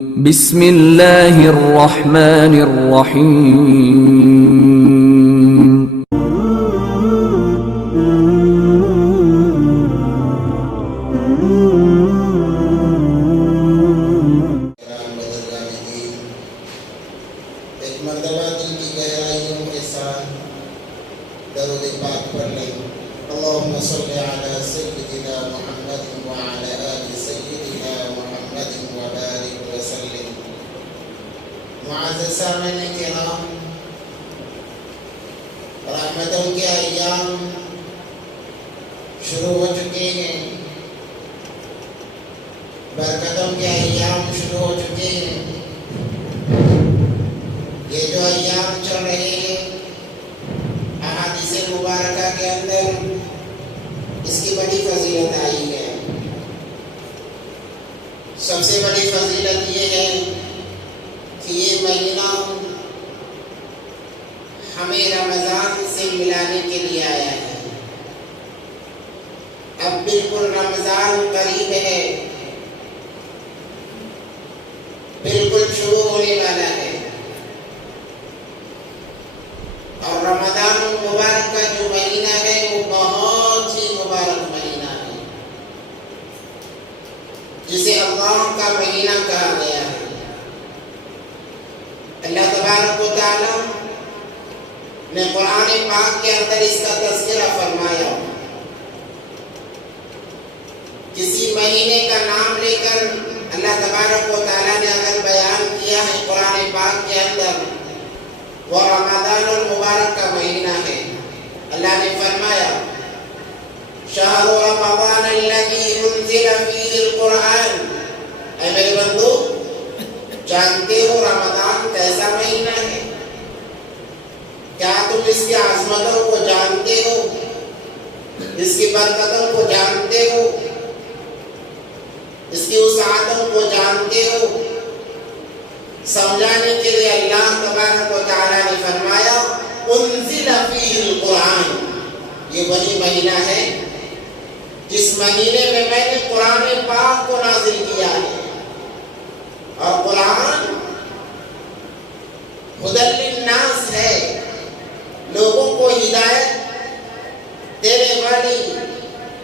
بسم اللہ الرحمن الرحیم ایک مرتبہ دل کی گہرائیوں کے ساتھ درود پاک پڑھ لیں۔ اللہم صلی علی سیدنا محمد وعلی آل سیدنا محمد وبارک وسلم۔ معزز سامعین کرام، رحمتوں کے ایام شروع ہو چکے ہیں، برکتوں کے ایام شروع ہو چکے ہیں۔ یہ جو ایام چل رہے ہیں احادیث مبارکہ کے اندر اس کی بڑی فضیلت آئی ہے۔ سب سے بڑی فضیلت یہ ہے کہ یہ مہینہ ہمیں رمضان سے ملانے کے لیے آیا ہے۔ اب بالکل رمضان قریب ہے، بالکل شروع ہونے والا ہے، اور رمضان المبارک کا جو مہینہ ہے وہ بہت ہی مبارک مہینہ ہے، جسے اللہ کا مہینہ کہا گیا ہے۔ اللہ تبارک و تعالی نے قرآن پاک کے اندر اس کا تذکرہ فرمایا۔ کسی مہینے کا نام لے کر اللہ تبارک و تعالی نے اگر بیان کیا ہے قرآن پاک کے اندر، وہ رمضان المبارک کا مہینہ ہے۔ اللہ نے فرمایا شہر رمضان الذی انزل فیہ القرآن، اے میرے بندو جانتے ہو رمضان کیسا مہینہ ہے؟ کیا تم اس کی عظمتوں کو جانتے ہو؟ اس کی برکتوں کو جانتے ہو؟ اس کی وسعتوں کو جانتے ہو؟ سمجھانے کے لیے اللہ تبارک و تعالی نے فرمایا انزل فیہ القرآن، یہ وہی مہینہ ہے جس مہینے میں میں نے قرآن پاک کو نازل کیا ہے۔ اور قرآن ھدی للناس ہے، لوگوں کو ہدایت دینے والی،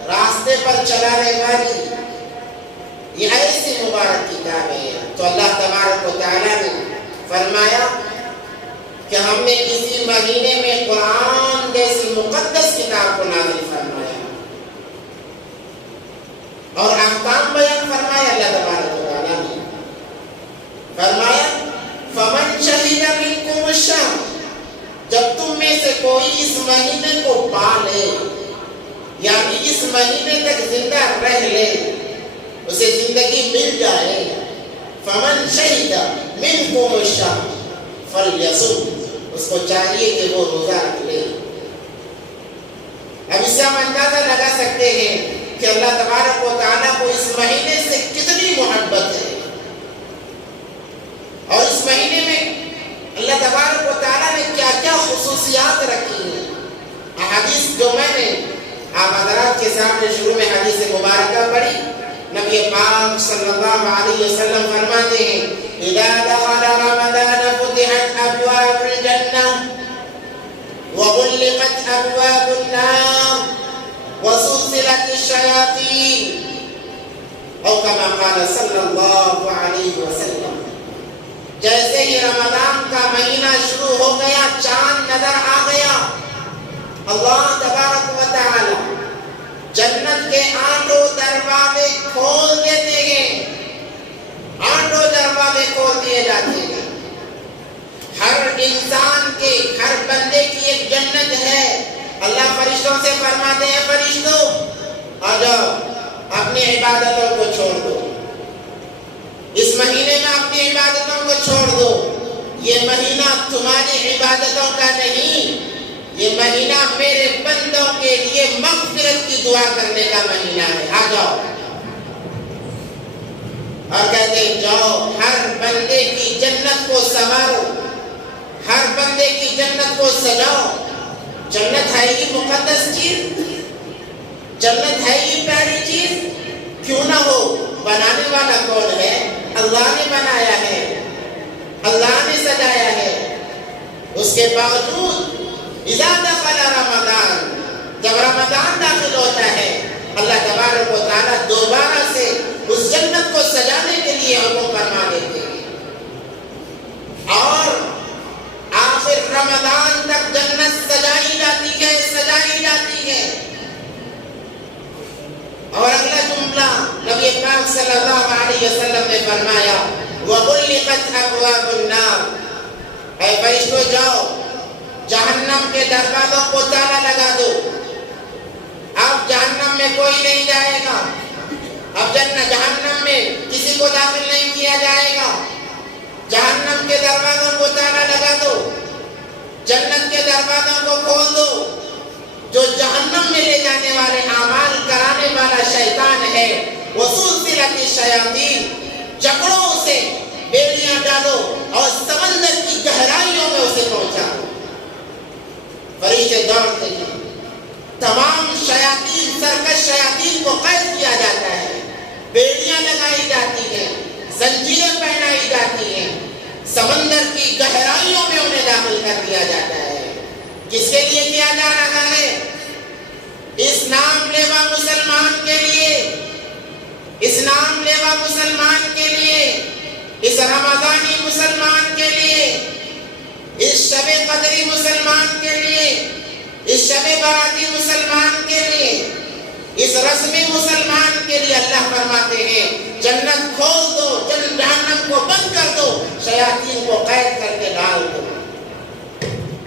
راستے پر چلانے والی یہ ایسی مبارک کتاب ہے۔ تو اللہ تبارک و تعالیٰ نے فرمایا کہ ہم نے اسی مہینے میں قرآن جیسی مقدس کتاب کو نازل فرمایا اور احکام بیان فرمایا۔ اللہ تبارک و تعالیٰ نے فرمایا فمن شہد منکم الشہر، جب تم میں سے کوئی اس مہینے کو پا لے، یعنی اس مہینے تک زندہ رہ لے، اسے زندگی مل جائے، فمن شہد منکم الشہر فلیصم، اس کو چاہیے کہ وہ روزہ رکھ لے۔ اب اس سے ہم اندازہ لگا سکتے ہیں کہ اللہ تبارک و تعالیٰ کو اس مہینے سے کتنی محبت ہے، اور اس مہینے میں اللہ تبارک و تعالیٰ نے کیا کیا خصوصیات رکھی ہیں۔ احادیث جو میں نے آپ حضرات کے سامنے شروع میں حدیث مبارکہ پڑھی، نبی پاک صلی اللہ علیہ وسلم فرماتے ہیں اذا دخل رمضان فتحت ابواب الجنہ وغلقت ابواب النار وسلسلت الشیاطین، او کما قال صلی اللہ علیہ وسلم۔ جیسے ہی رمضان کا مہینہ شروع ہو گیا، چاند نظر آ گیا، اللہ تبارک و تعالی جنت کے آٹھوں دروازے کھول دیتے ہیں، آٹھوں دروازے کھول دیے جاتے ہیں۔ ہر انسان کے، ہر بندے کی ایک جنت ہے۔ اللہ فرشتوں سے فرماتے ہیں فرشتوں آ جاؤ، اپنی عبادتوں کو چھوڑ دو، اس مہینے میں اپنی عبادتوں کو چھوڑ دو، یہ مہینہ تمہاری عبادتوں کا نہیں، یہ مہینہ میرے بندوں کے لیے مغفرت کی دعا کرنے کا مہینہ ہے، آ جاؤ۔ اور کہتے ہیں جاؤ ہر بندے کی جنت کو سنوارو، ہر بندے کی جنت کو سجاؤ۔ جنت ہے ہی مقدس چیز، جنت ہے ہی پیاری چیز، کیوں نہ ہو؟ بنانے والا کون ہے؟ اللہ نے بنایا ہے، اللہ نے سجایا ہے، اس کے باوجود اذا دخل رمضان، جب رمضان داخل ہوتا ہے اللہ تبارک و تعالیٰ دوبارہ سے اس جنت کو سجانے کے لیے حکم فرما دیتے ہیں، اور آخر رمضان تک جنت سجائی جاتی ہے، سجائی جاتی ہے۔ اور اگلا جملہ نبی پاک صلی اللہ علیہ وسلم نے فرمایا وَغُلِّقَتْ أَبْوَابُ النَّارِ، اے فرشتوں جاؤ جہنم کے دروازوں کو تالا لگا دو، اب جہنم میں کوئی نہیں جائے گا، اب جہنم میں کسی کو داخل نہیں کیا جائے گا، جہنم کے دروازوں کو تالا لگا دو، جنت کے دروازوں کو کھول دو۔ جو جہنم میں لے جانے والے اعمال کرانے والا شیطان ہے، وَسُلْسِلَتِ الشَّيَاطِينُ، جکڑو اسے، بیڑیاں ڈالو اور سمندر کی گہرائیوں میں اسے پہنچاؤ۔ فرشتے دوڑتے ہیں، تمام شیاطین، سرکش شیاطین کو قید کیا جاتا ہے، بیڑیاں لگائی جاتی ہیں، زنجیریں پہنائی جاتی ہیں، سمندر کی گہرائیوں میں انہیں داخل کر دیا جاتا ہے۔ کس کے لیے کیا جا رہا ہے؟ اس نام لیوا مسلمان کے لیے، اس نام لیوا مسلمان کے لیے، اس رمضانی مسلمان کے لیے، اس شب قدری مسلمان کے لیے، اس شب باراتی مسلمان کے لیے، اس رسمی مسلمان کے لیے اللہ فرماتے ہیں جنت کھول دو، جہنم کو بند کر دو، شیاطین کو قید کر کے ڈال دو۔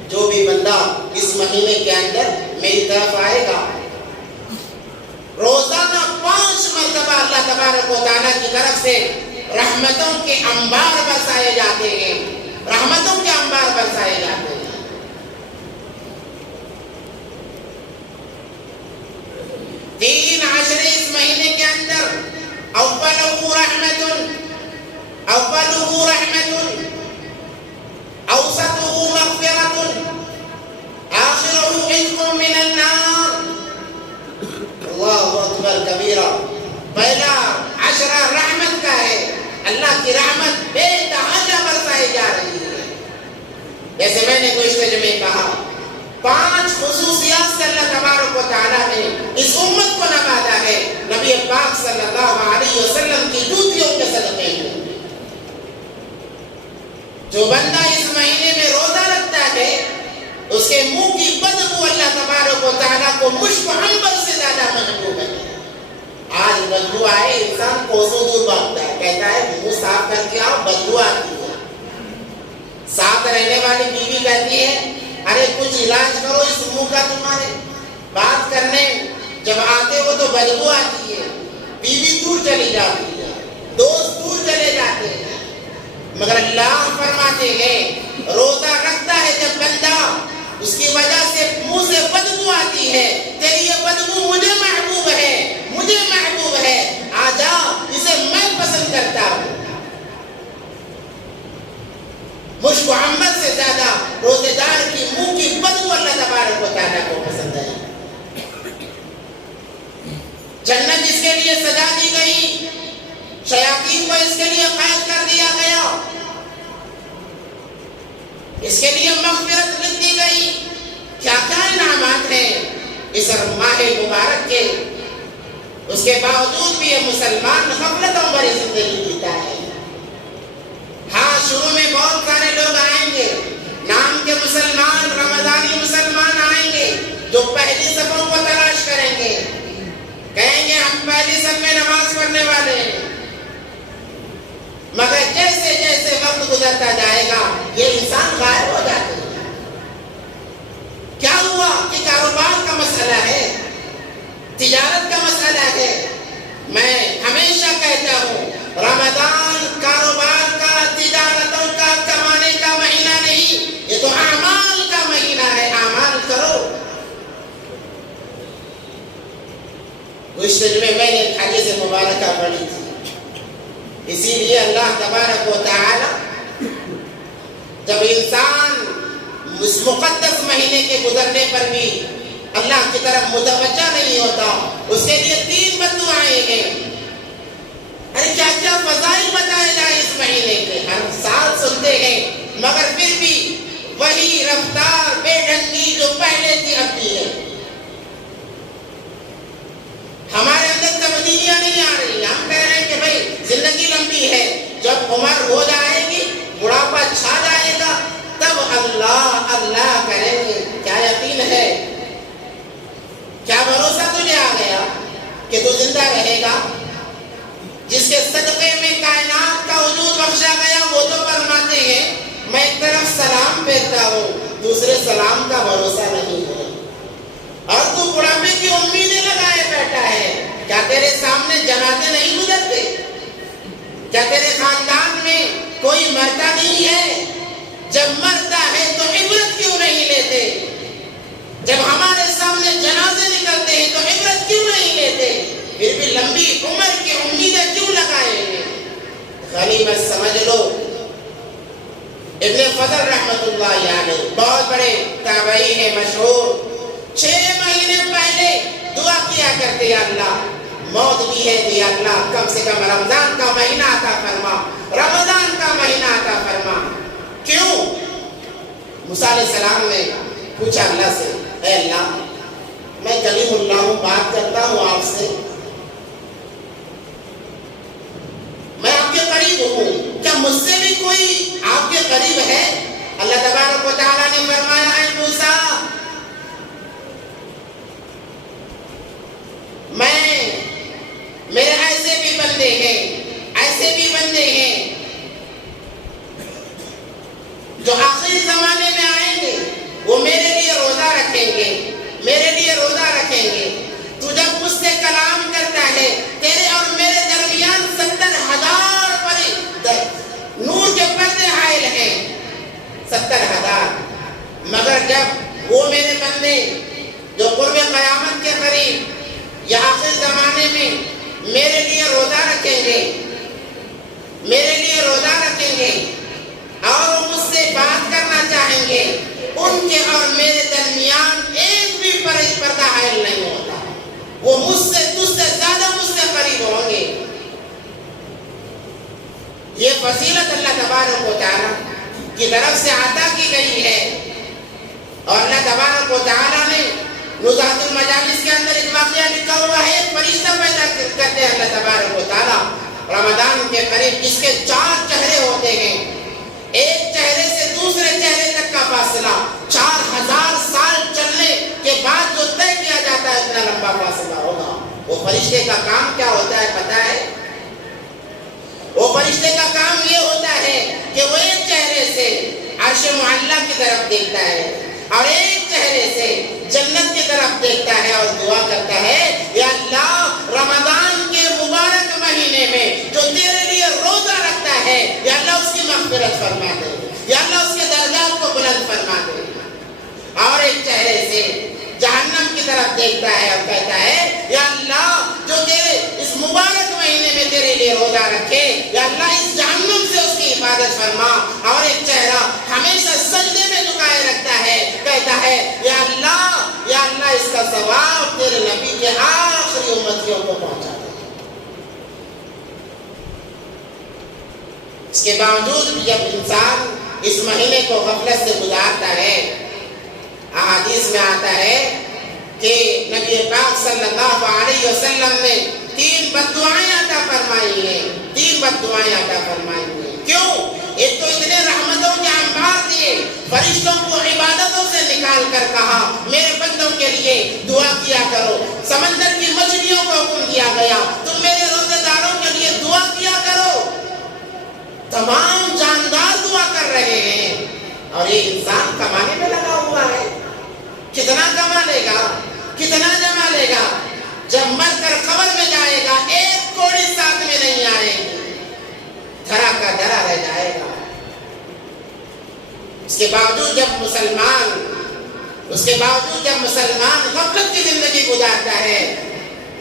جو بھی بندہ اس مہینے کے اندر میری طرف آئے گا، روزانہ 5 مرتبہ اللہ تبارک و تعالیٰ کی طرف سے رحمتوں کے انبار برسائے جاتے ہیں، رحمتوں کے انبار برسائے جاتے ہیں۔ 3 عشرے اس مہینے کے اندر اولہ رحمت، اولہ رحمت، اوسطہ مغفرۃ، آخرہ عتق من النار۔ اللہ اکبر کبیرہ۔ پہلا عشرہ رحمت کا ہے، اللہ کی رحمت بے تحاشا برسائی جا رہی ہے۔ جیسے میں نے گزشتہ میں کہا، 5 خصوصیات سے اللہ تبارک و تعالیٰ نے اس امت کو نوازا ہے نبی پاک صلی اللہ علیہ وسلم کی جوتیوں کے صدقے میں۔ جو بندہ اس مہینے میں روزہ رکھتا ہے اس کے منہ کی بدبو اللہ تبارک و تعالیٰ کو مشک عنبر سے زیادہ محبوب ہے۔ آج بدبو آئے انسان کوسوں دور بھاگتا ہے، کہتا ہے منہ صاف کر کے آؤ، بدبو آتی ہے۔ ساتھ رہنے والی بیوی کہتی ہے ارے کچھ علاج کرو اس منہ کا، تمہارے بات کرنے جب آتے ہو تو بدبو آتی ہے، بیوی دور چلی جاتی ہے، دوست دور چلے جاتے ہیں۔ مگر اللہ فرماتے ہیں روزہ رکھتا ہے جب بندہ، اس کی وجہ سے منہ سے بدبو آتی ہے، تیری یہ بدبو مجھے محبوب ہے، مجھے محبوب ہے، آجا اسے میں پسند کرتا ہوں۔ مشک عنبر سے زیادہ روزے دار کی منہ کی بدبو اللہ تبارک و تعالیٰ کو پسند ہے۔ جنت اس کے لیے سجا دی گئی، شیاطین کو اس کے لیے قید کر دیا گیا، اس کے لیے مغفرت لکھ دی گئی۔ کیا کیا انعامات ہیں اس ماہ مبارک کے، اس کے باوجود بھی یہ مسلمان غفلتوں بھری زندگی جیتا ہے۔ ہاں شروع میں بہت سارے لوگ آئیں گے، نام کے مسلمان، رمضانی مسلمان آئیں گے جو پہلی صفوں کو تلاش کریں گے، کہیں گے ہم پہلی صف میں نماز پڑھنے والے ہیں، مگر جیسے جیسے وقت گزرتا جائے گا یہ انسان غائب ہو جاتے ہیں۔ کیا ہوا کہ کاروبار کا مسئلہ ہے، تجارت کا مسئلہ ہے۔ میں ہمیشہ کہتا ہوں رمضان کاروبار کا، تجارتوں کا، کمانے کا مہینہ نہیں، یہ تو اعمال کا مہینہ ہے، اعمال کرو۔ گزشتہ جمعے میں نے ایک حدیث مبارکہ پڑھی تھی، اسی لیے اللہ تبارک و تعالی جب انسان اس مقدس مہینے کے گزرنے پر بھی اللہ کی طرف متوجہ نہیں ہوتا، اس کے لیے 3 بددعائیں ہیں۔ ارے کیا کیا فضائل بتائے جائیں اس مہینے کے، ہر سال سنتے ہیں، مگر پھر بھی وہی رفتار بے ڈھنگی جو پہلے تھی اب بھی ہے۔ ہمارے اندر تبدیلیاں نہیں آ رہی، ہم کہہ رہے ہیں کہ بھئی زندگی لمبی ہے، جب عمر ہو جائے گی، بڑھاپا چھا جائے گا، تب اللہ اللہ کریں گے۔ کیا یقین ہے، کیا بھروسہ تجھے آ گیا کہ تو زندہ رہے گا؟ جس کے صدقے میں کائنات کا وجود بخشا گیا، وہ تو فرماتے ہیں میں ایک طرف سلام پھیرتا ہوں، دوسرے سلام کا بھروسہ نہیں ہے، اور تو بڑھاپے کی امیدیں لگائے بیٹھا ہے۔ کیا تیرے سامنے جنازے نہیں گزرتے؟ کیا تیرے خاندان میں کوئی مرتا نہیں ہے؟ جب مرتا ہے تو عبرت کیوں نہیں لیتے؟ جب ہمارے سامنے جنازے نکلتے ہیں تو عبرت کیوں نہیں لیتے؟ پھر بھی لمبی عمر کی امیدیں کیوں لگائیں گے؟ غنیمت سمجھ لو۔ ابن فضل رحمت اللہ علیہ بہت بڑے تابعی ہیں، مشہور، 6 مہینے پہلے دعا کیا کرتے، یا اللہ موت بھی ہے تو یا اللہ کم سے کم رمضان کا مہینہ عطا فرما، رمضان کا مہینہ عطا فرما۔ کیوں؟ موسیٰ علیہ السلام نے پوچھا اللہ سے، اے اللہ میں کلیم اللہ ہوں، بات کرتا ہوں آپ سے، میں آپ کے قریب ہوں، کیا مجھ سے بھی کوئی آپ کے قریب ہے؟ اللہ تبارک و تعالیٰ نے فرمایا، اے موسیٰ میرے ایسے بھی بندے ہیں، ایسے بھی بندے ہیں جو آخری زمانے میں آئیں گے، وہ میرے لیے روزہ رکھیں گے، میرے لیے روزہ رکھیں گے۔ تو جب مجھ سے کلام کرتا ہے، تیرے اور میرے درمیان 70,000 نور کے پردے حائل ہیں، 70,000، مگر جب وہ میرے بندے جو قرب قیامت کے قریب یا آخر زمانے میں میرے لیے روزہ رکھیں گے، میرے لیے روزہ رکھیں گے اور مجھ سے بات کرنا چاہیں گے، ان کے اور میرے درمیان ایک بھی پردہ حائل نہیں ہوتا، وہ مجھ سے تجھ سے زیادہ مجھ سے قریب ہوں گے۔ یہ فضیلت اللہ تبارک و تعالیٰ کی طرف سے عطا کی گئی ہے، اور اللہ تبارک و تعالیٰ نے نزہت المجالس کے اندر ایک واقعہ لکھا ہوا ہے، ایک فرشتہ پیدا کرتے ہیں اللہ تبارک و تعالیٰ رمضان کے قریب، جس کے 4 چہرے ہوتے ہیں، ایک چہرے سے دوسرے چہرے تک کا فاصلہ 4000 سال چلنے کے بعد جو طے کیا جاتا ہے، اتنا لمبا فاصلہ ہوگا۔ وہ فرشتے کا کام کیا ہوتا ہے پتہ ہے؟ وہ فرشتے کا کام یہ ہوتا ہے کہ وہ ایک چہرے سے عرش معلیٰ کی طرف دیکھتا ہے اور ایک چہرے سے جنت کی طرف دیکھتا ہے اور دعا کرتا ہے، یا اللہ رمضان کے مبارک مہینے میں جو تیرے لیے روزہ رکھتا ہے، یا اللہ اس کی مغفرت فرما دے، یا اللہ اس کے درجات کو بلند فرما دے۔ اور ایک چہرے سے جہنم کی طرف دیکھتا ہے اور کہتا ہے، یا اللہ جو تیرے اس مبارک مہینے میں تیرے لیے روزہ رکھے، یا اللہ اس جہنم سے اس کی حفاظت فرما۔ اور ایک چہرہ ہمیشہ سجدے میں جھکائے رکھتا ہے، کہتا ہے، یا اللہ اس کا ثواب تیرے نبی کے آخری امتیوں کو پہنچا دے۔ اس کے باوجود بھی جب انسان اس مہینے کو غفلت سے گزارتا ہے، احادیث میں آتا ہے کہ نبی پاک صلی اللہ علیہ وسلم نے 3 بددعائیں عطا فرمائی ہیں، 3 بددعائیں عطا فرمائی ہیں۔ کیوں؟ ایک تو اتنے رحمتوں کے انبار دیے، فرشتوں کو عبادتوں سے نکال کر کہا میرے بندوں کے لیے دعا کیا کرو، سمندر کی مچھلیوں کو حکم دیا گیا تم میرے روزے داروں کے لیے دعا کیا کرو، تمام جاندار دعا کر رہے ہیں، اور یہ انسان کمانے میں لگا ہوا ہے۔ کتنا کما لے گا، کتنا جما لے گا، جب مر کر قبر میں جائے گا 1 کوڑی ساتھ میں نہیں آئے گی، دھرا کا دھرا رہ جائے گا۔ اس کے باوجود جب مسلمان غفلت کی زندگی گزارتا ہے،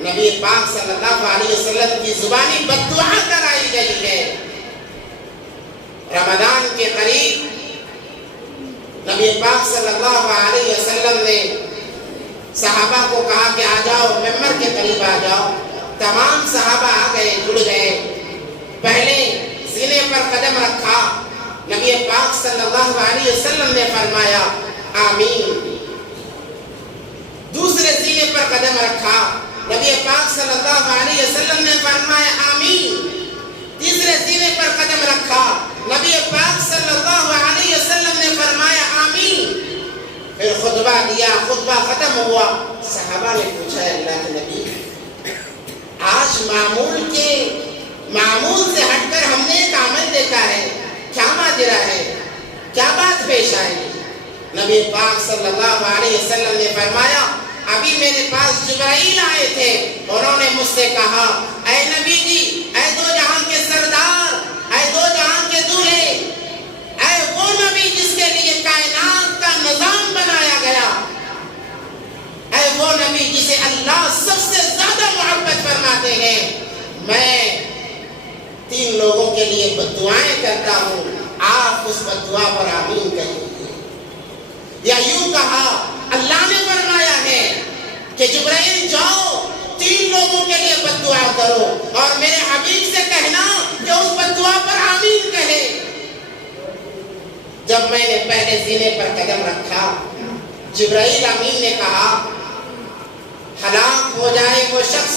نبی پاک صلی اللہ علیہ وسلم کی زبانی بددعا کرائی گئی ہے۔ رمضان کے قریب نبی پاک صلی اللہ علیہ وسلم نے صحابہ کو کہا کہ آ جاؤ، ممبر کے قریب آ جاؤ۔ تمام صحابہ آ گئے، جڑ گئے، پہلے سینے پر قدم رکھا، نبی پاک صلی اللہ علیہ وسلم نے فرمایا آمین۔ دوسرے سینے پر قدم رکھا، نبی پاک صلی اللہ علیہ وسلم نے فرمایا آمین۔ تیسرے سینے پر قدم رکھا، نبی پاک صلی اللہ علیہ وسلم نے فرمایا آمین۔ پھر خطبہ دیا، خطبہ ختم ہوا، صحابہ نے پوچھا اللہ کے نبی آج معمول سے ہٹ کر ہم نے ایک عمل دیکھا ہے، کیا ماجرا ہے، کیا بات پیش آئی؟ نبی پاک صلی اللہ علیہ وسلم نے فرمایا ابھی میرے پاس جبرائیل آئے تھے، انہوں نے مجھ سے کہا اے نبی جی، اے دو جہاں کے سردار، اے دو جہاں کے دولہے، اے وہ نبی جس کے لیے کائنات کا نظام بنایا گیا، اے وہ نبی جسے اللہ سب سے زیادہ محبت فرماتے ہیں، میں 3 لوگوں کے لیے بددعائیں کرتا ہوں، آپ اس بددعا پر آمین کہیے۔ یا یوں کہا اللہ نے فرمایا ہے کہ جبرائیل جاؤ 3 لوگوں کے لیے بددعا کرو اور میرے حبیب سے کہنا کہ اس بددعا پر آمین کہے۔ جب میں نے پہلے سینے پر قدم رکھا، جبرائیل امین نے کہا ہلاک ہو جائے وہ شخص،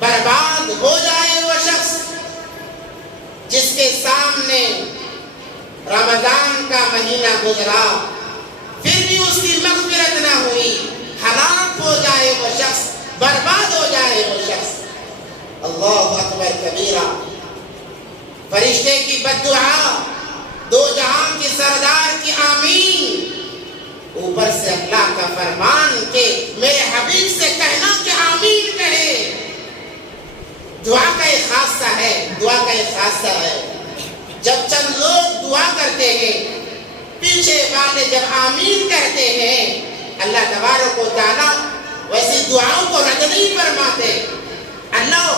برباد ہو جائے وہ شخص جس کے سامنے رمضان کا مہینہ گزرا پھر بھی اس کی مغفرت نہ ہوئی، ہلاک ہو جائے وہ شخص، برباد ہو جائے وہ شخص۔ اللہ اکبر کبیرہ، فرشتے کی بددعا، 2 جہاں کی سردار کی آمین، اوپر سے اللہ کا فرمان کہ میرے حبیب سے کہنا کہ آمین کہے۔ دعا کا ایک خاصہ ہے، دعا کا ایک خاصہ ہے، جب چند لوگ دعا کرتے ہیں پیچھے والے جب آمین کہتے ہیں، اللہ تبارک و تعالیٰ ویسی دعاؤں کو رد نہیں فرماتے، اللہ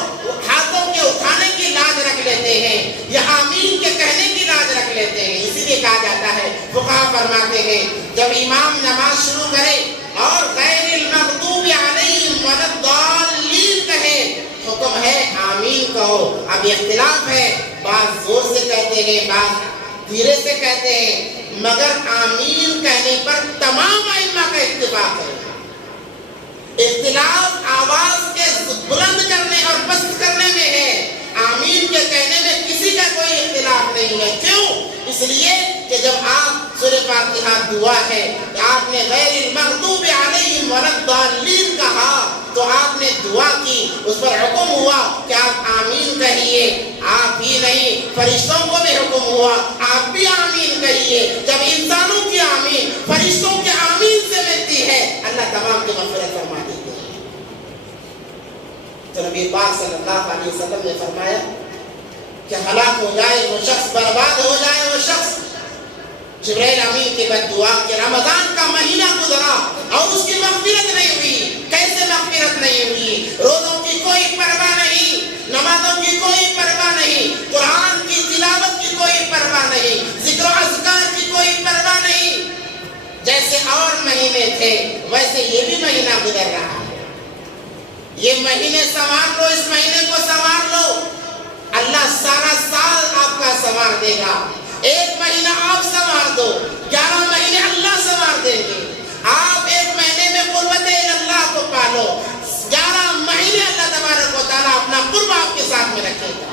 ہاتھوں کے اٹھانے کی لاج رکھ لیتے ہیں یا آمین کے کہنے کی لاج رکھ لیتے ہیں۔ اسی لیے کہا جاتا ہے، فقہا فرماتے ہیں جب امام نماز شروع کرے اور غیر المغضوب علیہم ولا الضالین کہے، حکم ہے آمین کہو۔ اب اختلاف ہے، بعض زور سے کہتے ہیں، بعض دھیرے سے کہتے ہیں، مگر آمین کہنے پر تمام ائمہ کا اتفاق ہے۔ اختلاف آواز کے بلند کرنے اور پست کرنے میں ہے، آمین کے کہنے میں کسی کا کوئی اختلاف نہیں ہے۔ کیوں؟ اس لیے کہ جب آپ سورہ فاتحہ دعا ہے کہ آپ نے غیر المغضوب علیہم ولا الضالین کہا تو آپ نے دعا کی، اس پر حکم ہوا کہ آپ آمین کہیے۔ آپ ہی نہیں، فرشتوں کو بھی حکم ہوا آپ بھی آمین کہیے۔ جب انسانوں کی آمین فرشتوں کے آمین سے ملتی ہے، اللہ تمام کی مغفرت فرما دیتے ہیں۔ تو نبی پاک صلی اللہ علیہ وسلم نے فرمایا کہ ہلاک ہو جائے وہ شخص، برباد ہو جائے وہ شخص۔ جبرائیل امین کی بددعا کہ رمضان کا مہینہ گزرا اور اس کی مغفرت نہیں ہوئی۔ کیسے مغفرت نہیں ہوئی؟ روزوں کی کوئی پرواہ نہیں، نمازوں کی کوئی پرواہ نہیں، قرآن کی تلاوت کی کوئی پرواہ نہیں، ذکر و اذکار کی کوئی پرواہ نہیں۔ جیسے اور مہینے تھے ویسے یہ بھی مہینہ گزر رہا ہے۔ یہ مہینے سنوار لو، اس مہینے کو سنوار لو، اللہ سارا سال آپ کا سنوار دے گا۔ ایک مہینہ آپ سنوار دو، 11 مہینے اللہ سنوار دیں گے۔ آپ ایک مہینے میں قربت اللہ کو پالو، 11 مہینے اللہ تبارک و تعالیٰ اپنا قرب آپ کے ساتھ میں رکھے گا۔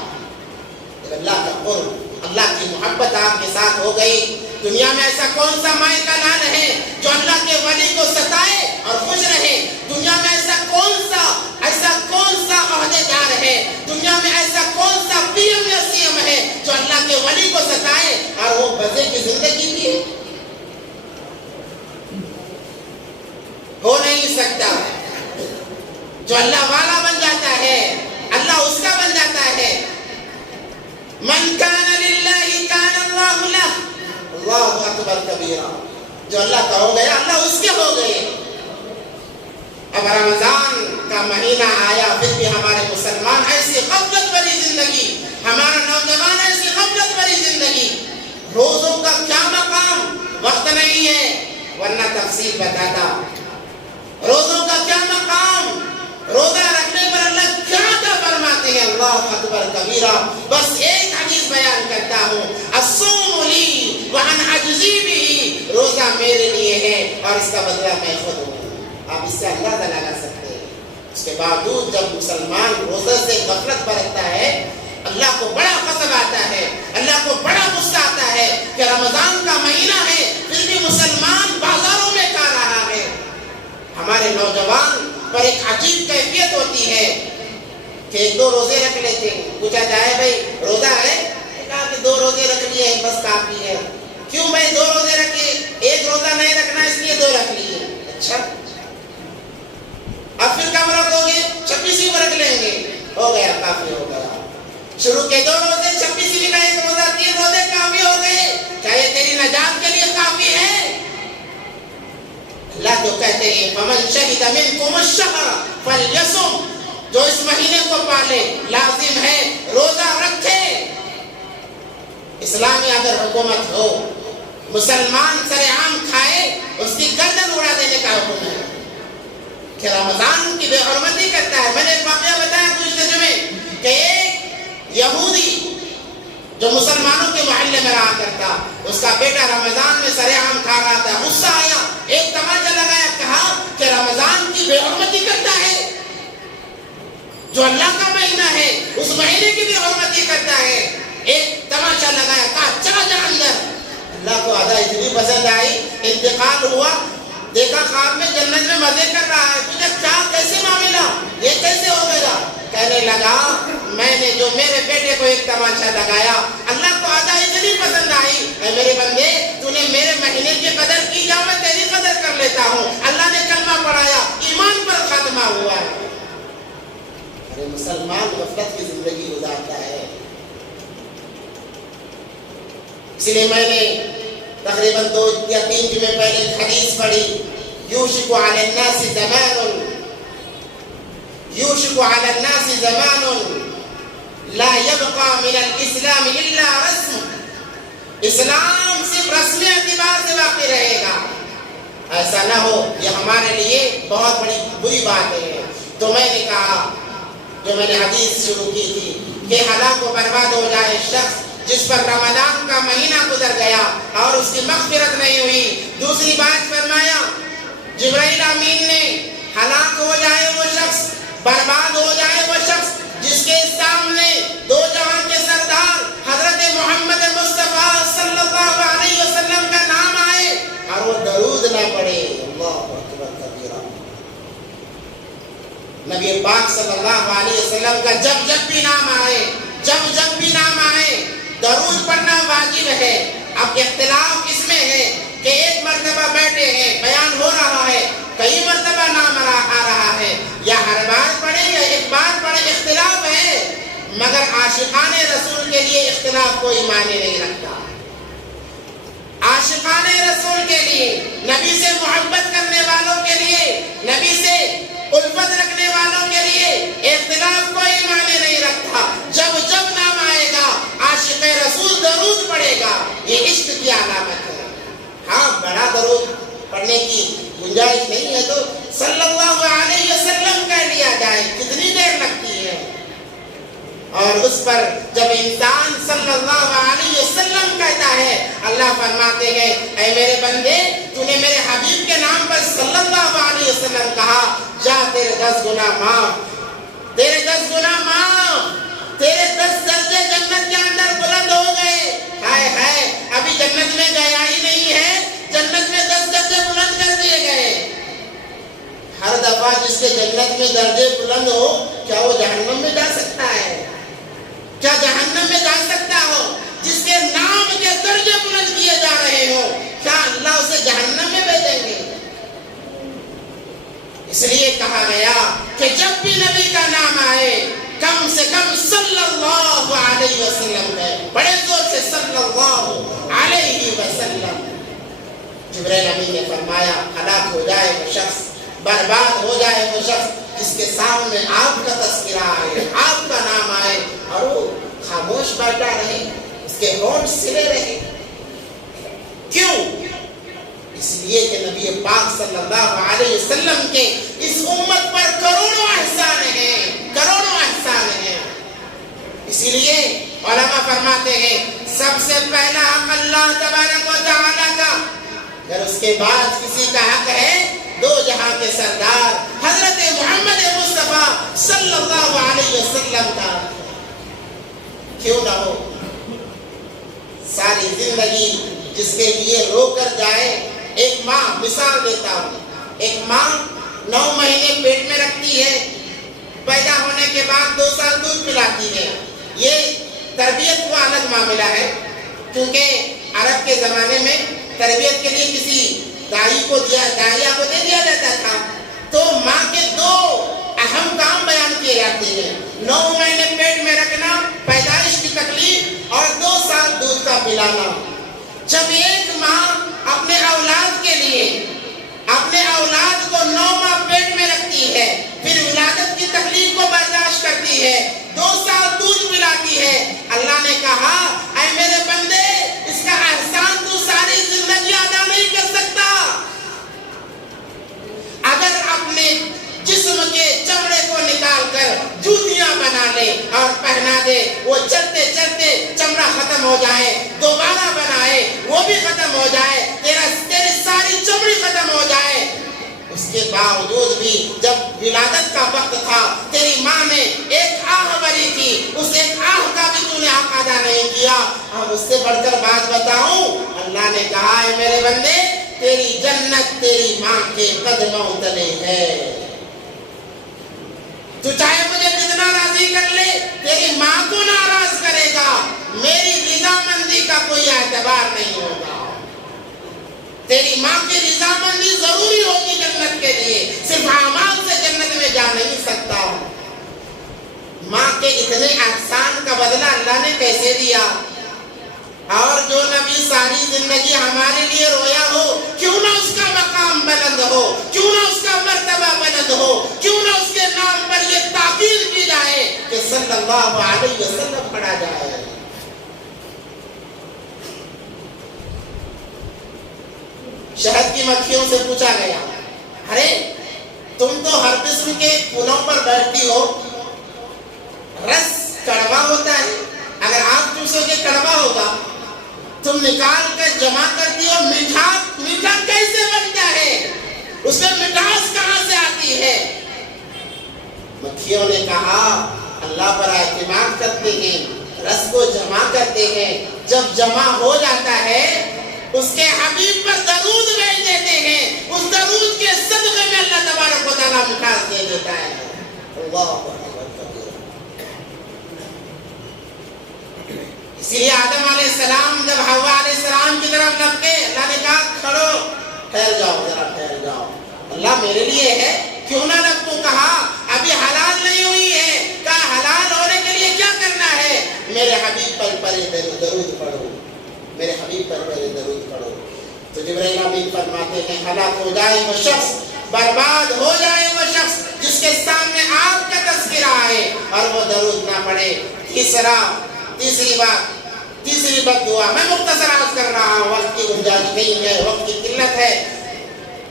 اللہ کا قرب، اللہ کی محبت آپ کے ساتھ ہو گئی۔ دنیا میں ایسا کون سا مائی کا لال ہے جو اللہ کے ولی کو ستائے اور خوش رہے؟ دنیا میں ایسا کون سا عہدے دار ہے، دنیا میں ایسا کون سا پی ایم یا سی ایم ہے جو اللہ کے ولی کو ستائے اور وہ مزے کی زندگی کی؟ ہو نہیں سکتا۔ جو اللہ والا بن جاتا ہے اللہ اس کا بن جاتا ہے۔ من کان للہ کان اللہ لہ، اللہ اکبر کبیرہ۔ جو اللہ کا ہو گیا اللہ اس کے ہو گئے۔ اب رمضان کا مہینہ آیا پھر بھی ہمارے مسلمان ایسی غفلت بھری زندگی، ہمارا نوجوان ایسی غفلت بھری زندگی۔ روزوں کا کیا مقام؟ وقت نہیں ہے ورنہ تفصیل بتاتا۔ روزوں کا کیا مقام؟ روزہ رکھنے پر اللہ کیا فرماتے ہیں؟ اللہ اکبر اکبر کبیرہ. بس ایک حدیث بیان کرتا ہوں, الصوم لی وان اجزی بھی, روزہ میرے لیے ہے اور اس کا بدلہ میں خود ہوں. آپ اس سے اندازہ لگا سکتے ہیں. اس کے باوجود جب مسلمان روزہ سے غفلت برتتا ہے, اللہ کو بڑا غضب آتا ہے, اللہ کو بڑا غصہ آتا ہے کہ رمضان کا مہینہ ہے پھر بھی مسلمان بازاروں میں کھا رہا ہے. ہمارے نوجوان پر ایک عجیب کیفیت ہوتی ہے کہ 2 روزے رکھ لیتے ہیں. پوچھا جائے بھائی روزہ ہے, کہا کہ 2 روزے رکھ لیے بس کافی ہے. کیوں بھائی 2 روزے رکھے, ایک روزہ نہیں رکھنا اس لیے 2 رکھ لیے. اچھا اب پھر کب رکھو گے, 26 کو رکھ لیں گے, ہو گیا کافی ہو گیا. شروع کے 2 روزے, 26 کا 1 روزہ, 3 روزے کافی ہو گئے. کیا یہ تیری نجات کے لیے کافی ہے؟ اللہ تو کہتے ہیں فمن شہد منکم الشہر فلیصم, جو اس مہینے کو پالے لازم ہے روزہ رکھے. اسلامی اگر حکومت ہو, مسلمان سر عام کھائے, اس کی گردن اڑا دینے کا حکم ہے کہ رمضان کی بے حرمتی کرتا ہے. میں نے ایک واقعہ بتایا گزشتہ جمعے کہ ایک یہودی جو مسلمانوں کے محلے میں رہا کرتا, اس کا بیٹا رمضان میں سر عام کھا رہا تھا. غصہ آیا, ایک تماچا لگایا, کہا کہ رمضان کی بے حرمتی کرتا ہے, جو اللہ کا مہینہ ہے اس مہینے کی بھی حرمتی کرتا ہے. ایک تماچا لگایا, کہا چلا جا اندر. اللہ کو آدھا اتنی پسند آئی, انتقال ہوا, دیکھا خواب میں جنت میں مزے کر رہا ہے. تجھے کیا کیسے معاملہ, یہ کیسے ہو گیا؟ کہنے لگا میں نے جو میرے بیٹے کو ایک تماچا لگایا, اللہ کو آدھا اتنی پسند آئی, اے میرے بندے تو نے میرے مہینے کی قدر کی, جا میں تیری قدر کر لیتا ہوں. اللہ نے کلمہ پڑھایا, ایمان پر خاتمہ ہوا ہے. ارے مسلمان غفلت کی زندگی گزارتا ہے. اس لیے میں نے تقریباً 2 یا 3 جمعے پہلے ایک حدیث پڑھی, یوشک علی الناس زمان, یوشک علی الناس زمان لا يبقى من الاسلام الا رسم. اسلام صرف رسمی اعتبار سے باقی رہے گا. ایسا نہ ہو, یہ ہمارے لیے بہت بڑی بری بات ہے. تو میں نے کہا, جو میں نے حدیث شروع کی تھی کہ ہلاک و برباد ہو جائے شخص جس پر رمضان کا مہینہ گزر گیا اور اس کی مغفرت نہیں ہوئی. دوسری بات فرمایا جبرائیل امین نے, ہلاک ہو جائے وہ شخص, برباد ہو جائے وہ شخص جس کے سامنے 2 جہان کے سردار حضرت محمد مصطفیٰ صلی اللہ علیہ وسلم کا نام آئے اور وہ درود نہ پڑھے. اللہ اکبر کبیرہ. نبی پاک صلی اللہ علیہ وسلم کا جب جب بھی نام آئے, جب جب بھی نام آئے, درود پڑھنا واجب ہے. اب اختلاف اس میں ہے کہ ایک مرتبہ بیٹھے ہیں, بیان ہو رہا ہے, کئی مرتبہ نام آ رہا ہے, یا ہر بار پڑھے یا ایک بار پڑھے, اختلاف ہے. مگر عاشقان رسول کے لیے اختلاف کوئی معنی نہیں رکھتا. عاشقان رسول کے لیے, نبی سے محبت کرنے والوں کے لیے, نبی سے الفت رکھنے والوں کے لیے اختلاف کوئی معنی نہیں رکھتا. جب جب نام آئے گا عاشق رسول درود پڑھے گا, یہ عشق کی علامت ہے. ہاں بڑا درود پڑھنے کی گنجائش نہیں ہے تو صلی اللہ علیہ وسلم کہہ لیا جائے, کتنی دیر لگتی ہے. اور اس پر جب انسان صلی اللہ علیہ وسلم کہتا ہے, اللہ فرماتے ہیں اے میرے بندے تو نے میرے حبیب کے نام پر صلی اللہ علیہ وسلم کہا, جا تیرے 10 گناہ معاف, تیرے 10 گناہ معاف, تیرے 10 درجے جنت کے اندر بلند ہو گئے. ہائے ہائے, ابھی جنت میں گیا ہی نہیں ہے, جنت میں 10 درجے بلند کر دیے گئے. ہر دفعہ جس کے جنت میں درجے بلند ہو, کیا وہ جہنم میں جا سکتا ہے؟ کیا جہنم میں جا سکتا ہو؟ جس کے نام کے درجے بلند کیے جا رہے ہو, کیا اللہ اسے جہنم میں بھیجیں گے؟ اس لیے کہا گیا کہ جب بھی نبی کا نام آئے کم سے کم صلی اللہ علیہ وسلم ہے, بڑے زور سے صلی اللہ علیہ وسلم. جبرائیل امین نے فرمایا ہلاک ہو جائے وہ شخص, برباد ہو جائے وہ شخص جس کے سامنے آپ کا تذکرہ آئے, آپ کا نام آئے اور وہ خاموش بیٹھا رہے, اس کے ہونٹ سلے رہے. کیوں؟ اس لیے کہ نبی پاک صلی اللہ علیہ وسلم کے اس امت پر کروڑوں احسان ہیں, کروڑوں احسان ہیں. اس اسی لیے علماء فرماتے ہیں سب سے پہلا حق اللہ تبارک و تعالیٰ کا، اگر اس کے بعد کسی کا حق ہے دو جہاں کے سردار حضرت محمد مصطفیٰ صلی اللہ علیہ وسلم کا کیوں نہ ہو۔ ساری زندگی جس کے لیے رو کر جائے، ایک ماں، مثال دیتا ہوں، ایک ماں 9 مہینے پیٹ میں رکھتی ہے، پیدا ہونے کے بعد 2 سال دودھ پلاتی ہے۔ یہ تربیت کا الگ معاملہ ہے، کیونکہ عرب کے زمانے میں تربیت کے لیے کسی داعیہ کو دے دیا جاتا تھا، تو ماں کے 2 اہم کام بیان کیے جاتے ہیں: 9 مہینے پیٹ میں رکھنا، پیدائش کی تکلیف، اور 2 سال دودھ کا پلانا۔ جب ایک ماں اپنے اولاد کے لیے اپنے اولاد کو 9 ماہ پیٹ میں رکھتی ہے، پھر ولادت کی تکلیف کو برداشت کرتی ہے، 2 سال دودھ پلاتی ہے، اللہ نے کہا اے میرے بندے، اس کا احسان تو ساری زندگی ادا نہیں کر سکتا۔ اگر اپنے جسم کے چمڑے کو نکال کر جوتیاں بنا لے اور پہنا دے، وہ چلتے چلتے چمڑا ختم ہو جائے، دوبارہ بنائے وہ بھی ختم ہو جائے، تیری ساری چمڑی ختم ہو جائے، اس کے باوجود بھی جب ولادت کا وقت تھا تیری ماں نے ایک آہ بھری تھی، اس ایک آہ کا بھی تو نے حق ادا نہیں کیا۔ اب اس سے بڑھ کر بات بتاؤں، اللہ نے کہا ہے میرے بندے، تیری جنت تیری ماں کے قدموں تلے ہے۔ تو چاہے مجھے کتنا راضی کر لے، تیری ماں کو ناراض کرے گا، میری رضامندی کا کوئی اعتبار نہیں ہوگا۔ تیری ماں کی رضامندی ضروری ہوگی جنت کے لیے، صرف اعمال سے جنت میں جا نہیں سکتا۔ ماں کے اتنے احسان کا بدلہ اللہ نے کیسے دیا؟ اور جو نبی ساری زندگی ہمارے لیے رویا ہو، کیوں نہ اس کا مقام بلند ہو، کیوں نہ اس کا مرتبہ بلند ہو، کیوں نہ اس کے نام پر یہ تاکید کی جائے کہ صلی اللہ علیہ وسلم پڑھا جائے۔ شہد کی مکھیوں سے پوچھا گیا، ارے تم تو ہر قسم کے پھولوں پر بیٹھتی ہو، رس کڑوا ہوتا ہے، اگر آپ چوسو گے کڑوا ہوگا، تم نکال کر جمع کرتی ہو، میٹھا کیسے بنتا ہے؟ اس میں مٹھاس کہاں سے آتی ہے؟ مکھیوں نے کہا اللہ پر اعتماد کرتے ہیں، رس کو جمع کرتے ہیں، جب جمع ہو جاتا ہے اس کے حبیب پر درود بھیج دیتے ہیں، اس درود کے صدقے میں اللہ تبارک و تعالیٰ مٹھاس دے دیتا ہے۔ اللہ اسی لیے آدم علیہ السلام جب حوا علیہ السلام کی طرف لپکے، اللہ نے کہا کھڑو، ٹھہر جاؤ، ذرا ٹھہر جاؤ، اللہ میرے لیے ہے، کیوں نہ لپکوں؟ کہا ابھی حلال نہیں ہوئی ہے، کہا حلال ہونے کے لیے کیا کرنا ہے؟ میرے حبیب پر درود پڑھو، میرے حبیب پر درود پڑھو۔ تو جبرائیل امین فرماتے ہیں ہلاک ہو جائے وہ شخص، برباد ہو جائے وہ شخص جس کے سامنے آپ کا تذکرہ آئے اور وہ درود نہ پڑھے۔ تیسری بد دعا، میں مختصر عرض کر رہا ہوں، وقت کی گنجائش نہیں ہے، وقت کی قلت ہے۔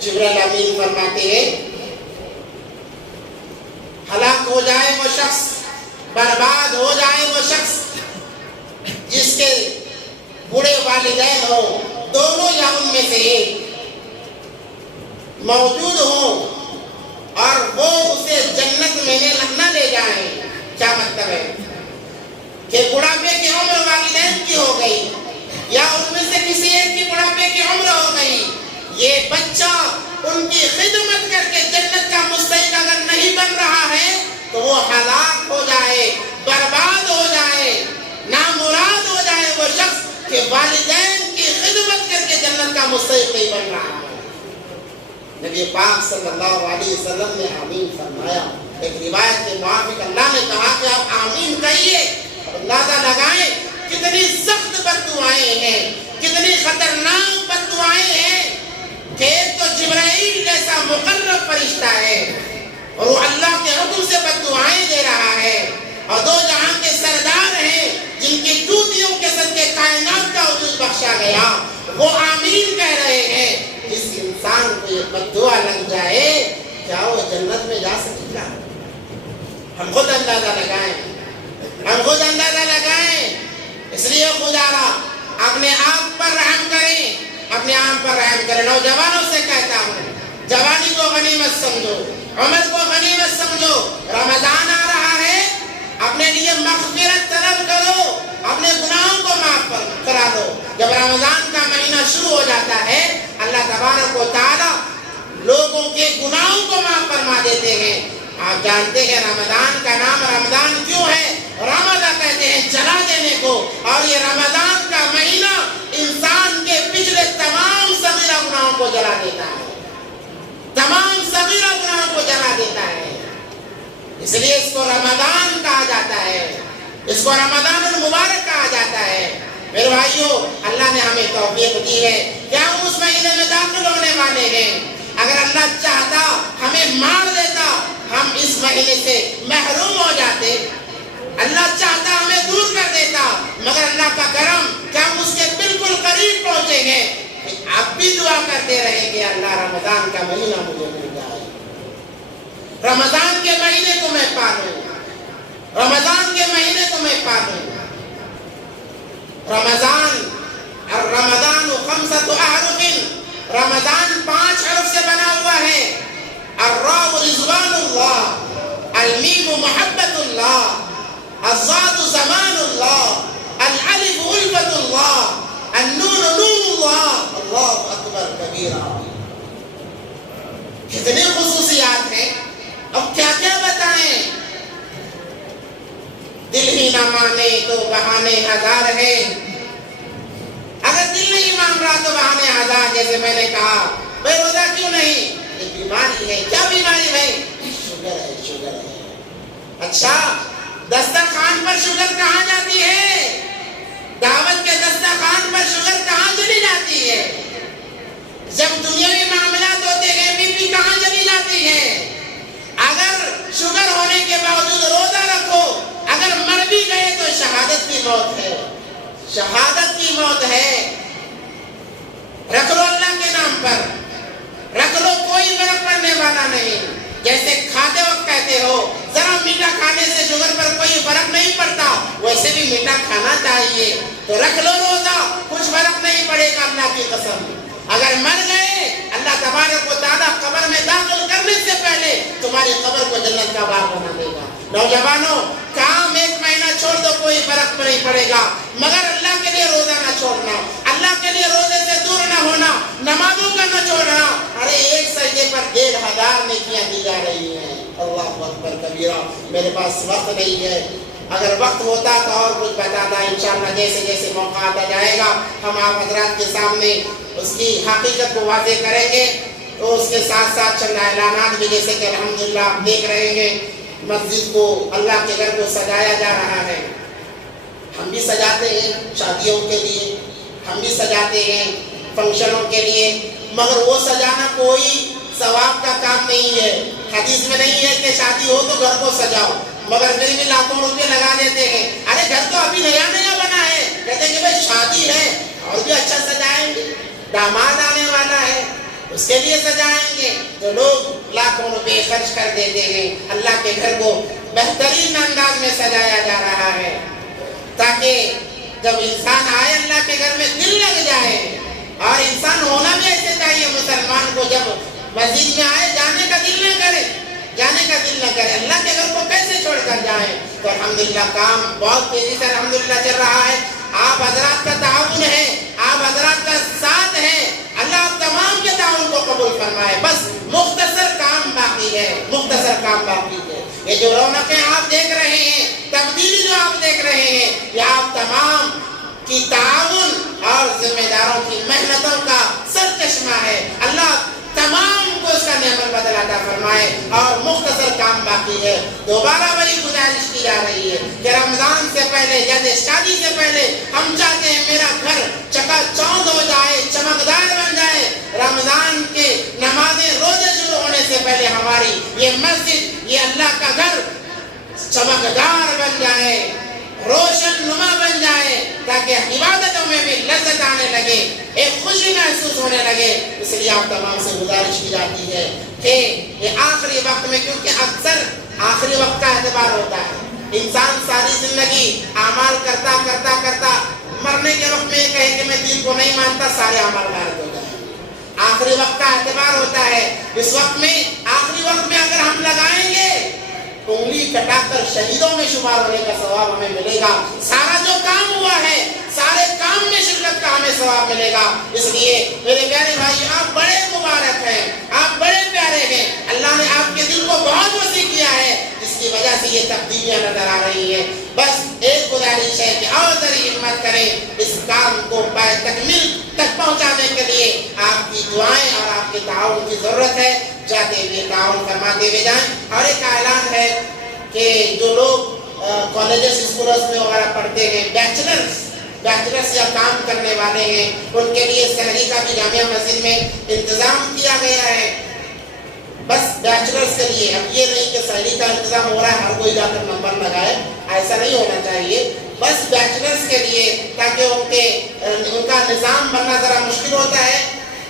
جبرائیل امین فرماتے ہیں ہلاک ہو جائے وہ شخص، برباد ہو جائے وہ شخص جس کے بوڑھے والدین ہوں، دونوں یا ان میں سے ایک موجود ہوں اور وہ اسے جنت میں نہ لے جائیں۔ کیا مطلب ہے؟ کہ بڑھاپے کی عمر والدین کی ہو گئی یا ان میں سے کسی ایک کی بڑھاپے کی عمر ہو گئی، یہ بچہ ان کی خدمت کر کے جنت کا مستحق اگر نہیں بن رہا ہے تو وہ ہلاک ہو جائے، برباد ہو جائے، نامراد ہو جائے وہ شخص کہ والدین کی خدمت کر کے جنت کا مستحق نہیں بن رہا ہے۔ نبی پاک صلی اللہ علیہ وسلم نے آمین فرمایا۔ ایک روایت کے موافق اللہ نے کہا کہ آپ آمین کہیے، اندازہ لگائیں کتنی سخت بددعائیں ہیں، کتنی خطرناک بددعائیں ہیں کہ ایک تو جبرائیل جیسا مقرب فرشتہ ہے اور وہ اللہ کے حکم سے بددعائیں دے رہا ہے، اور 2 جہاں کے سردار ہیں جن کی جوتیوں کے صدقے کائنات کا وجود بخشا گیا، وہ آمین کہہ رہے ہیں۔ جس انسان کو یہ بددعا لگ جائے کیا وہ جنت میں جا سکے گا؟ ہم خود اندازہ لگائیں۔ ہم خود اندازہ لگائیں. اس لیے خدا را اپنے آپ پر رحم کریں, اپنے آپ پر رحم کریں. نوجوانوں سے کہتا ہوں, جوانی کو غنیمت سمجھو, عمر کو غنیمت سمجھو. رمضان آ رہا ہے, اپنے لیے مغفرت طلب کرو, اپنے گناہوں کو معاف کرا دو. جب رمضان کا مہینہ شروع ہو جاتا ہے, اللہ تبارک و تعالی لوگوں کے گناہوں کو معاف فرما دیتے ہیں. آپ جانتے ہیں رمضان کا نام رمضان کیوں ہے؟ رمضان کہتے ہیں جلا دینے کو, اور یہ رمضان کا مہینہ انسان کے پچھلے تمام صغیرہ گناہوں کو جلا دیتا ہے, تمام صغیرہ گناہوں کو جلا دیتا ہے. اس لیے اس کو رمضان کہا جاتا ہے, اس کو رمضان المبارک کہا جاتا ہے. میرے بھائیو, اللہ نے ہمیں توفیق دی ہے کہ ہم اس مہینے میں داخل ہونے والے ہیں. اگر اللہ چاہتا ہمیں مار دیتا, ہم اس مہینے سے محروم ہو جاتے. اللہ چاہتا ہمیں دور کر دیتا, مگر اللہ کا کرم کہ ہم اس کے بالکل قریب پہنچیں گے. آپ بھی دعا کرتے رہیں گے, اللہ رمضان کا مہینہ مجھے مل جائے, رمضان کے مہینے کو میں پالوں, رمضان کے مہینے کو میں پالوں. رمضان خمسۃ احرف, رمضان 5 حرف سے بنا ہوا ہے. الراء رضوان اللہ, المیم محبت اللہ, الضاد زمان اللہ, الالف الفت اللہ, النون نور اللہ. اللہ اکبر کبیرہ. کتنی خصوصیات ہیں, اب کیا کیا بتائیں. دل ہی نہ مانے تو بہانے ہزار ہیں, اگر دل نہیں مان رہا تو بہانے ہزار. جیسے میں نے کہا بھائی روزہ کیوں نہیں, یہ بیماری ہے. کیا بیماری بھائی؟ شوگر ہے, شوگر ہے. اچھا, دسترخوان پر شوگر کہاں جاتی ہے؟ دعوت کے دسترخوان پر شوگر کہاں چلی جاتی ہے؟ جب دنیاوی معاملات ہوتے ہیں بی پی کہاں چلی جاتی ہے؟ اگر شوگر ہونے کے باوجود روزہ رکھو, اگر مر بھی گئے تو شہادت کی موت ہے, شہادت کی موت ہے. رکھ لو اللہ کے نام پر, رکھ لو, کوئی فرق پڑنے والا نہیں. جیسے کھاتے وقت کہتے ہو ذرا میٹھا کھانے سے شوگر پر کوئی فرق نہیں پڑتا, ویسے بھی میٹھا کھانا چاہیے. تو رکھ لو روزہ, کچھ فرق نہیں پڑے گا اللہ کی قسم. اگر مر گئے, اللہ تبارک و تعالیٰ قبر میں داخل کرنے سے پہلے تمہاری قبر کو جنت کا باغ بنا دے گا. نوجوانوں, کام 1 مہینہ چھوڑ دو, کوئی فرق نہیں پڑے گا, مگر اللہ کے لیے روزہ نہ چھوڑنا, اللہ کے لیے روزے سے دور نہ ہونا, نمازوں کا نہ چھوڑنا. ارے ایک سجدے پر 1500 نیکیاں دی جا رہی ہیں. اللہ اکبر کبیرہ. میرے پاس وقت نہیں ہے, اگر وقت ہوتا تو اور کچھ بتاتا. انشاءاللہ جیسے جیسے موقع آتا جائے گا ہم آپ حضرات کے سامنے اس کی حقیقت کو واضح کریں گے. تو اس کے ساتھ ساتھ چند اعلانات بھی, جیسے کہ الحمدللہ آپ دیکھ رہے ہیں مسجد کو, اللہ کے گھر کو سجایا جا رہا ہے. ہم بھی سجاتے ہیں شادیوں کے لیے, ہم بھی سجاتے ہیں فنکشنوں کے لیے, مگر وہ سجانا کوئی ثواب کا کام نہیں ہے. حدیث میں نہیں ہے کہ شادی ہو تو گھر کو سجاؤ, مگر پھر بھی لاکھوں روپے لگا دیتے ہیں. ارے گھر تو ابھی نیا نیا بنا ہے, کہتے ہیں کہ بھائی شادی ہے اور بھی اچھا سجائیں گے, داماد آنے والا ہے اس کے لیے سجائیں گے, تو لوگ لاکھوں روپے خرچ کر دیتے ہیں. اللہ کے گھر کو بہترین انداز میں سجایا جا رہا ہے تاکہ جب انسان آئے اللہ کے گھر میں دل لگ جائے. اور انسان ہونا بھی ایسے چاہیے مسلمان کو, جب مسجد میں آئے جانے کا دل نہ کرے, جانے کا دل نہ کرے. اللہ کے گھر کو کیسے چھوڑ کر جائیں؟ تو الحمدللہ کام بہت تیزی سے الحمدللہ چل رہا ہے. آپ حضرات کا تعاون ہے, آپ حضرات کا ساتھ ہے, اللہ آپ تمام کے تعاون کو قبول فرمائے. بس مختصر کام باقی ہے, مختصر کام باقی ہے. یہ جو رونقیں آپ دیکھ رہے ہیں, تبدیلی جو آپ دیکھ رہے ہیں, یہ آپ تمام کی تعاون اور ذمہ داروں کی محنتوں کا سرچشمہ ہے. اللہ تمام کو اس کا نعمت بدل عطا فرمائے. اور مختصر کام باقی ہے. دوبارہ بڑی گزارش کی جا رہی ہے کہ رمضان سے پہلے, جیسے شادی سے پہلے ہم چاہتے ہیں میرا گھر چکا چوند ہو جائے, چمکدار بن جائے. رمضان کے نمازیں روزے شروع ہونے سے پہلے ہماری یہ مسجد, یہ اللہ کا گھر چمکدار بن جائے, روشن نما بن جائے, تاکہ عبادتوں میں بھی لذت آنے لگے, ایک خوشی محسوس ہونے لگے. اس لیے آپ تمام سے گزارش کی جاتی ہے کہ یہ آخری وقت میں, کیونکہ اکثر آخری وقت کا اعتبار ہوتا ہے, انسان ساری زندگی اعمال کرتا کرتا کرتا مرنے کے وقت میں یہ کہے کہ میں دین کو نہیں مانتا، سارے اعمال غارت ہو جائیں۔ آخری وقت کا اعتبار ہوتا ہے، اس وقت میں آخری وقت میں اگر ہم لگائیں گے انگلی کٹا کر شہیدوں میں شمار ہونے کا ثواب ہمیں ملے گا۔ سارا جو کام ہوا ہے سارے کام میں شرکت کا ہمیں ثواب ملے گا۔ اس لیے میرے پیارے بھائی، آپ بڑے مبارک ہیں، آپ بڑے پیارے ہیں، اللہ نے آپ کے دل کو بہت وسیع کیا ہے، جس کی وجہ سے یہ تبدیلیاں نظر آ رہی ہیں۔ بس ایک گزارش ہے کہ اور ذری ہمت کریں، اس کام کو پائے تکمیل تک پہنچانے کے لیے آپ کی دعائیں اور آپ کے تعاون کی ضرورت ہے۔ جاتے ہوئے تعاون فرماتے ہوئے جائیں۔ اور ایک اعلان ہے کہ جو لوگ کالجز اسکولز میں وغیرہ پڑھتے ہیں، بیچلرس یا کام کرنے والے ہیں، ان کے لیے سحری کا بھی جامعہ مسجد میں انتظام کیا گیا ہے۔ بس بیچلرس کے لیے، اب یہ نہیں کہ سحری کا انتظام ہو رہا ہے ہر کوئی جا کر نمبر لگائے، ایسا نہیں ہونا چاہیے۔ بس بیچلرس کے لیے، تاکہ ان کا نظام بننا ذرا مشکل ہوتا ہے،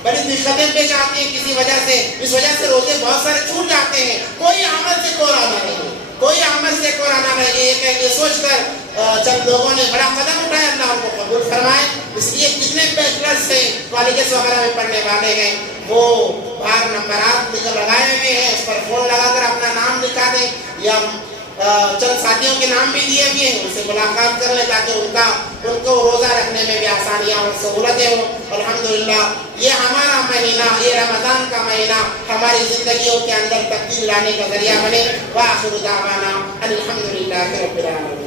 بڑی دقتیں پیش آتی ہیں کسی وجہ سے، اس وجہ سے روزے بہت سارے چھوٹ جاتے ہیں۔ کوئی عمل سے کورانا نہیں، کوئی عمل سے کورانا نہیں، یہ سوچ کر چند لوگوں نے بڑا قدم اٹھایا، اللہ ان کو قبول فرمائے۔ اس لیے جتنے بیچلرس ہیں، کالجز وغیرہ میں پڑھنے والے ہیں، وہ باہر نمبرات لگائے ہوئے ہیں، اس پر فون لگا کر اپنا نام لکھا دیں، یا چند ساتھیوں کے نام بھی دیے ہوئے ہیں، ان سے ملاقات کر لیں تاکہ ان کو روزہ رکھنے میں بھی آسانیاں اور سہولتیں ہوں۔ الحمدللہ یہ ہمارا مہینہ، یہ رمضان کا مہینہ ہماری زندگیوں کے اندر تبدیل لانے کا ذریعہ بنے۔ وآخر دعوانا الحمدللہ رب العالمین۔